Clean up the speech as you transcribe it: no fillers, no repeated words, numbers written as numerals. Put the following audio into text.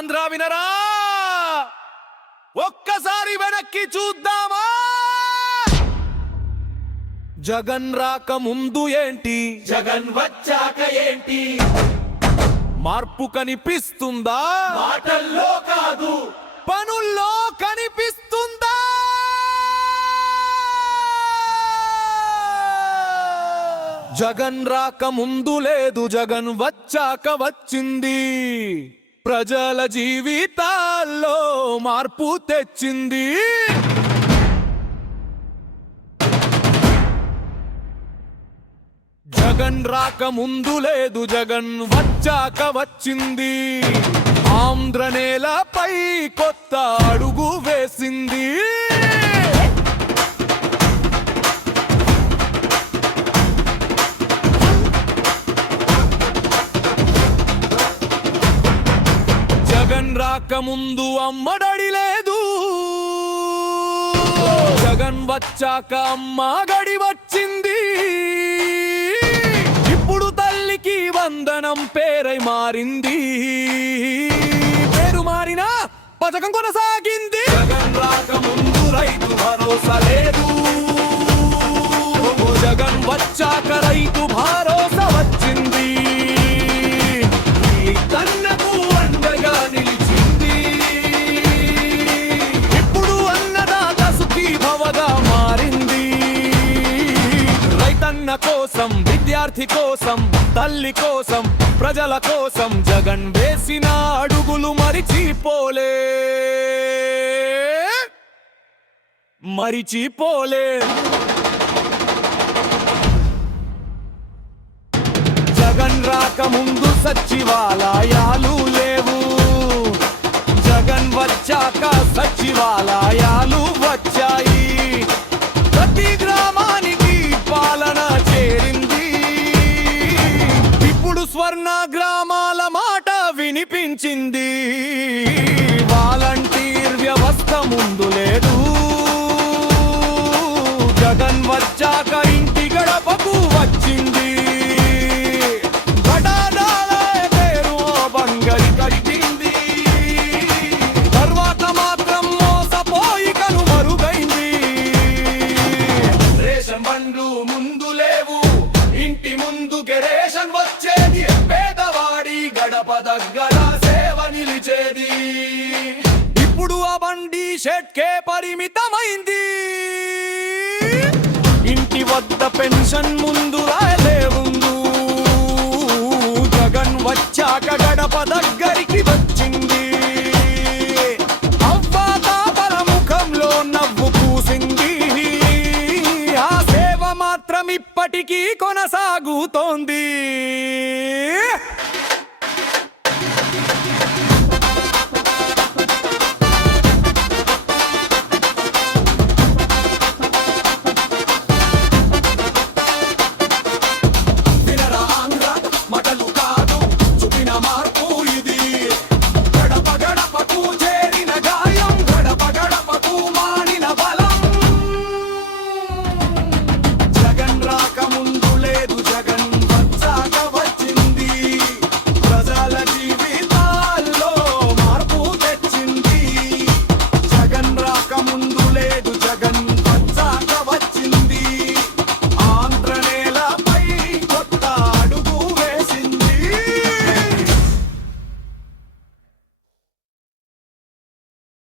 ఆంధ్ర వినరా, ఒక్కసారి వెనక్కి చూద్దామా? జగన్ రాక ముందు ఏంటి, జగన్ వచ్చాక ఏంటి? మార్పు కనిపిస్తుందా? మాటల్లో కాదు, పనుల్లో కనిపిస్తుందా? జగన్ రాక ముందు లేదు, జగన్ వచ్చాక వచ్చింది. ప్రజల జీవితాల్లో మార్పు తెచ్చింది. జగన్ రాక ముందు లేదు, జగన్ వచ్చాక వచ్చింది. ఆంధ్ర నేలపై కొత్త అడుగు వేసింది. జగన్ రాక ముందు అమ్మడడి లేదు, జగన్ వచ్చాక అమ్మ గడి వచ్చింది. ఇప్పుడు తల్లికి వందనం పేరై మారింది. పేరు మారినా పథకం కొనసాగింది. జగన్ రాక ముందు రైతు భరోసా లేదు, జగన్ వచ్చాక రైతు భరోసా వచ్చింది. తన్నకు అండగా నిలిచింది. ఇప్పుడు అన్నదాత సుఖీభవగా మారింది. రైతన్న కోసం, విద్యార్థి కోసం, తల్లి కోసం, ప్రజల కోసం జగన్ వేసిన అడుగులు మరిచిపోలే. జగన్ రాక ముందు సచివాలయాలు లేవు, జగన్ వచ్చాక సచివాలయాలు వచ్చాయి. ప్రతి గ్రామానికి పాలన చేరింది. ఇప్పుడు స్వర్ణ గ్రామాల మాట వినిపించింది. వాలంటీర్ వ్యవస్థ ముందు లేదు, జగన్ వచ్చాక ఇంటి గడపకు వచ్చింది. తర్వాత మాత్రం మోసపోయి కనుమరుగైంది. రేషన్ బండ్లు ముందు లేవు, ఇంటి ముందుకే రేషన్ వచ్చేది. పేదవాడి గడప దగ్గర సేవ నిలిచేది. ఇప్పుడు ఆ బండి షెడ్కే పరిమితమైంది. ఇంటి వద్ద పెన్షన్ ముందు రాయ